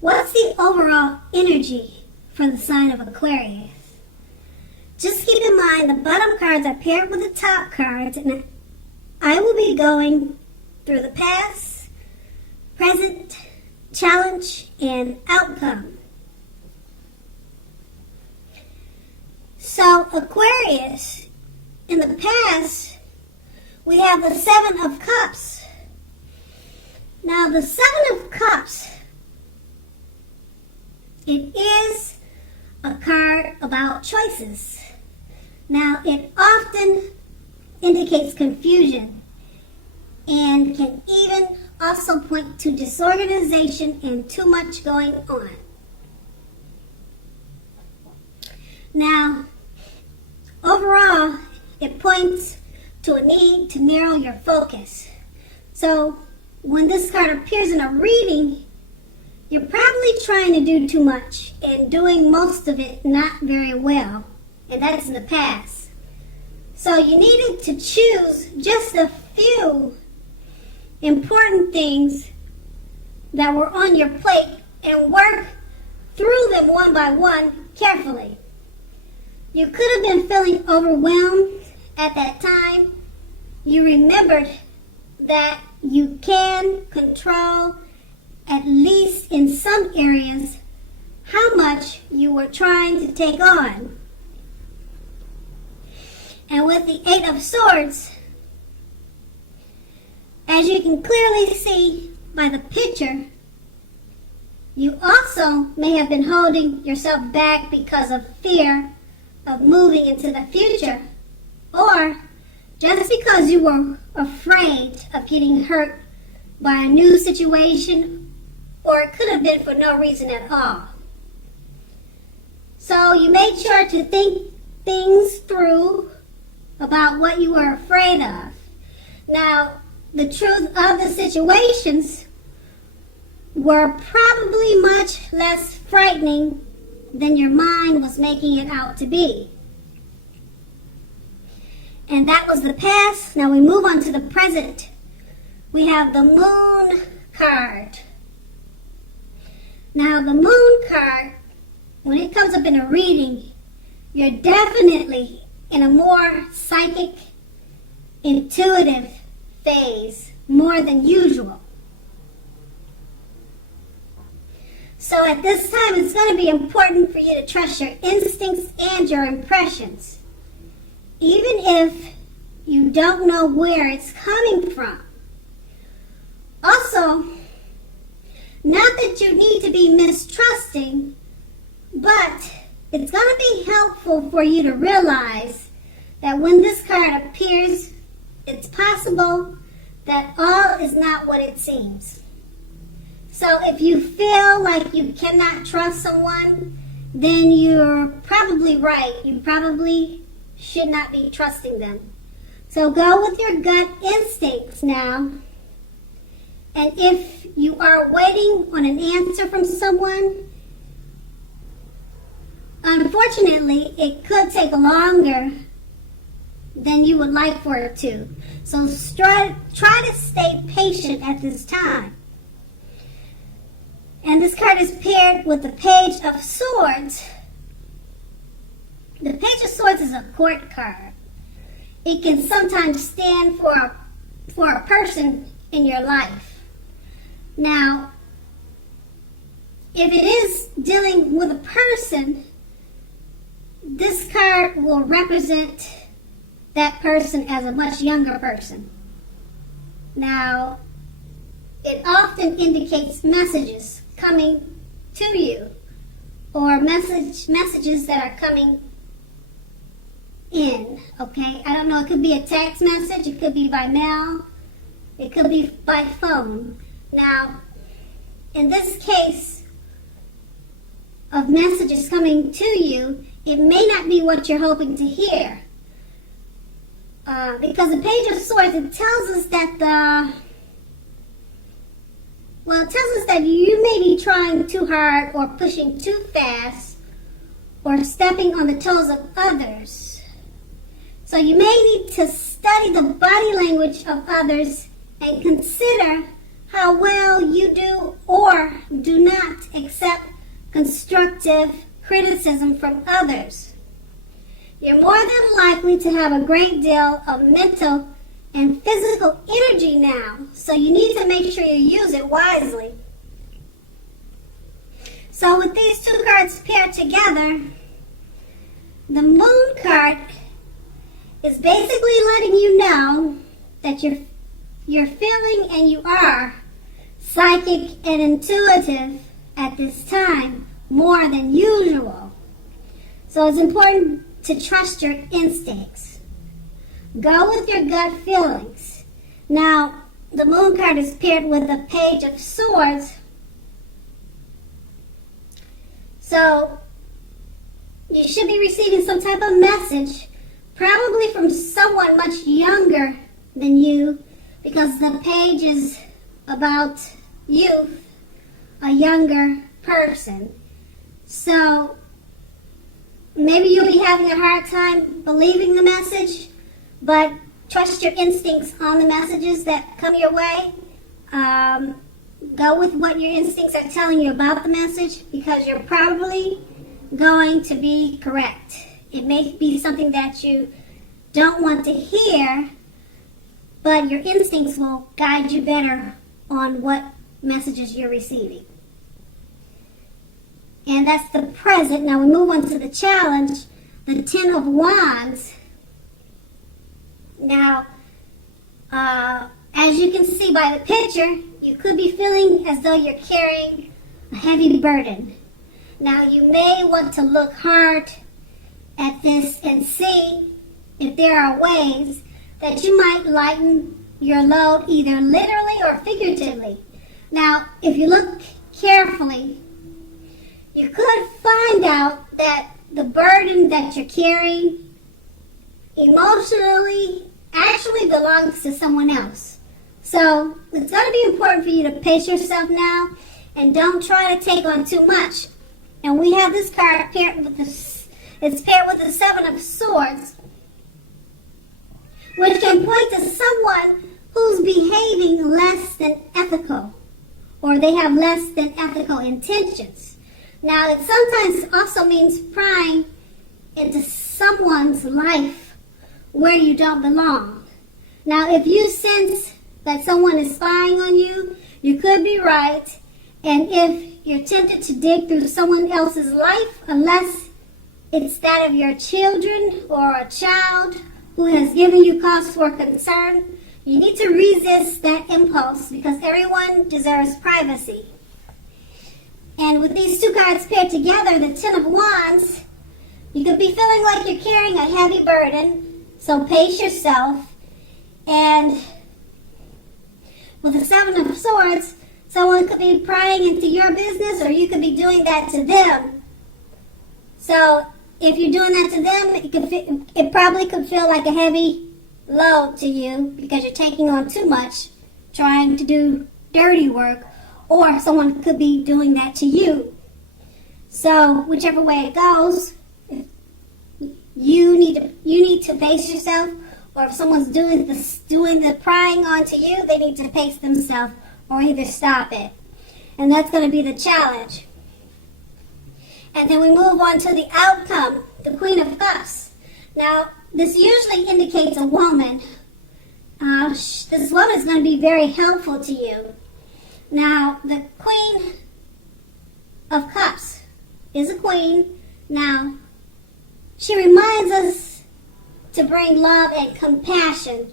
What's the overall energy for the sign of Aquarius? Just keep in mind the bottom cards are paired with the top cards, and I will be going through the past, present, challenge, and outcome. So Aquarius, in the past, we have the Seven of Cups. Now the Seven of Cups, it is a card about choices. Now it often indicates confusion and can even also point to disorganization and too much going on. Now, overall, it points to a need to narrow your focus. So, when this card appears in a reading, you're probably trying to do too much and doing most of it not very well, and that's in the past. So you needed to choose just a few important things that were on your plate and work through them one by one carefully. You could have been feeling overwhelmed at that time. You remembered that you can control, at least in some areas, how much you were trying to take on. And with the Eight of Swords, as you can clearly see by the picture, you also may have been holding yourself back because of fear of moving into the future, or just because you were afraid of getting hurt by a new situation, or it could have been for no reason at all. So you made sure to think things through about what you were afraid of. Now, the truth of the situations were probably much less frightening than your mind was making it out to be. And that was the past. Now we move on to the present. We have the Moon card. Now the Moon card, when it comes up in a reading, you're definitely in a more psychic, intuitive phase, more than usual. So at this time, it's going to be important for you to trust your instincts and your impressions, even if you don't know where it's coming from. Also, not that you need to be mistrusting, but it's going to be helpful for you to realize that when this card appears, it's possible that all is not what it seems. So if you feel like you cannot trust someone, then you're probably right. You probably should not be trusting them. So go with your gut instincts now. And if you are waiting on an answer from someone, unfortunately, it could take longer than you would like for it to. So try to stay patient at this time. And this card is paired with the Page of Swords. The Page of Swords is a court card. It can sometimes stand for a person in your life. Now, if it is dealing with a person, this card will represent that person as a much younger person. Now, it often indicates messages coming to you, or messages that are coming in, okay? I don't know, it could be a text message, it could be by mail, it could be by phone. Now, in this case of messages coming to you, it may not be what you're hoping to hear. Because the Page of Swords, it tells us that it tells us that you may be trying too hard or pushing too fast or stepping on the toes of others. So you may need to study the body language of others and consider how well you do or or do not accept constructive criticism from others. You're more than likely to have a great deal of mental and physical energy now, so you need to make sure you use it wisely. So with these two cards paired together, the Moon card is basically letting you know that you're feeling and you are psychic and intuitive at this time more than usual. So it's important to trust your instincts. Go with your gut feelings. Now, the Moon card is paired with the Page of Swords. So, you should be receiving some type of message, probably from someone much younger than you, because the page is about youth, a younger person. So, maybe you'll be having a hard time believing the message, but trust your instincts on the messages that come your way. Go with what your instincts are telling you about the message, because you're probably going to be correct. It may be something that you don't want to hear, but your instincts will guide you better on what messages you're receiving. And that's the present. Now we move on to the challenge, the Ten of Wands. Now, as you can see by the picture, you could be feeling as though you're carrying a heavy burden. Now, you may want to look hard at this and see if there are ways that you might lighten your load, either literally or figuratively. Now, if you look carefully, you could find out that the burden that you're carrying emotionally actually belongs to someone else. So it's going to be important for you to pace yourself now and don't try to take on too much. And we have this card paired with it's paired with the Seven of Swords, which can point to someone who's behaving less than ethical, or they have less than ethical intentions. Now, it sometimes also means prying into someone's life where you don't belong. Now, if you sense that someone is spying on you, you could be right. And if you're tempted to dig through someone else's life, unless it's that of your children or a child who has given you cause for concern, you need to resist that impulse, because everyone deserves privacy. And with these two cards paired together, the Ten of Wands, you could be feeling like you're carrying a heavy burden, so pace yourself. And with the Seven of Swords, someone could be prying into your business, or you could be doing that to them. So if you're doing that to them, it probably could feel like a heavy load to you, because you're taking on too much, trying to do dirty work, or someone could be doing that to you. So whichever way it goes, you need to pace yourself, or if someone's doing the prying onto you, they need to pace themselves or either stop it. And that's going to be the challenge. And then we move on to the outcome, the Queen of Cups. Now, this usually indicates a woman. This woman is going to be very helpful to you. Now, the Queen of Cups is a queen. Now, she reminds us to bring love and compassion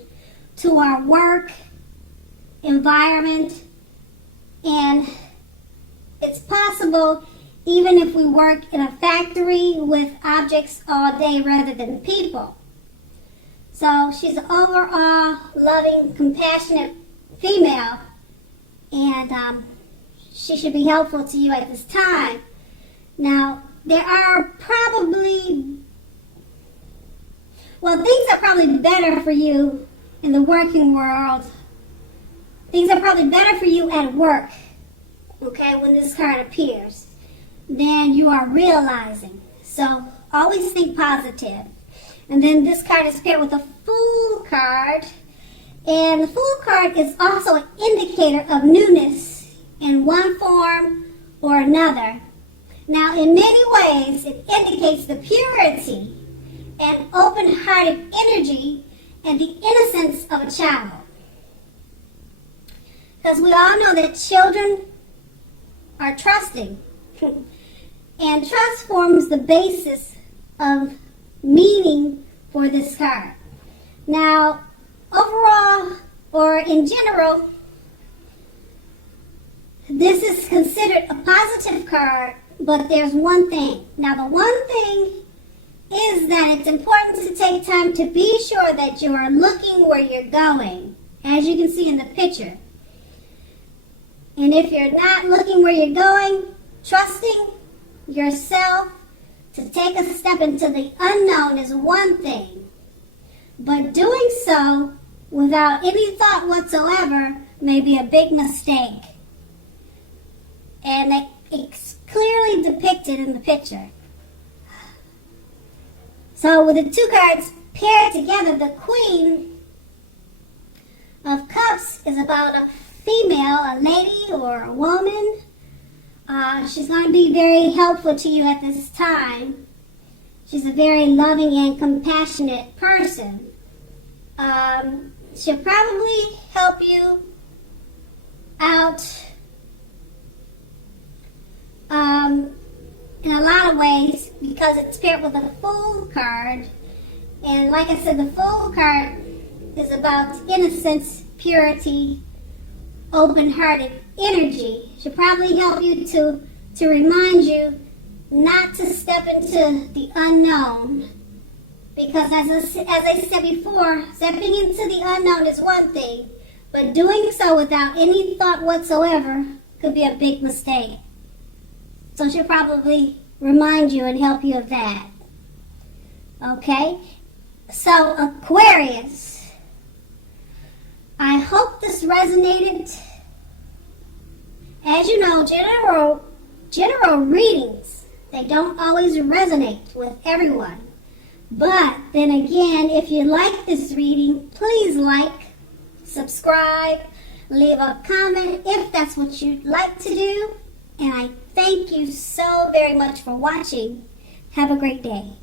to our work environment, and it's possible even if we work in a factory with objects all day rather than people. So she's an overall loving, compassionate female, and she should be helpful to you at this time. Now, things are probably better for you in the working world. Things are probably better for you at work, okay, when this card appears, than you are realizing. So always think positive. And then this card is paired with a Fool card. And the Fool card is also an indicator of newness in one form another. Now, in many ways, it indicates the purity and open-hearted energy and the innocence of a child. Because we all know that children are trusting. And trust forms the basis of meaning for this card. Now, overall, or in general, this is considered a positive card, but there's one thing. Now, the one thing is that it's important to take time to be sure that you are looking where you're going, as you can see in the picture. And if you're not looking where you're going, trusting yourself to take a step into the unknown is one thing, but doing so without any thought whatsoever may be a big mistake. And it's clearly depicted in the picture. So with the two cards paired together, the Queen of Cups is about a female, a lady or a woman. She's going to be very helpful to you at this time. She's a very loving and compassionate person. She'll probably help you out in a lot of ways because it's paired with a Fool card. And like I said, the Fool card is about innocence, purity, open-hearted energy. She'll probably help you to remind you not to step into the unknown. Because as I said before, stepping into the unknown is one thing, but doing so without any thought whatsoever could be a big mistake. So she'll probably remind you and help you of that. Okay? So, Aquarius, I hope this resonated. As you know, general readings, they don't always resonate with everyone. But then again, if you like this reading, please like, subscribe, leave a comment if that's what you'd like to do. And I thank you so very much for watching. Have a great day.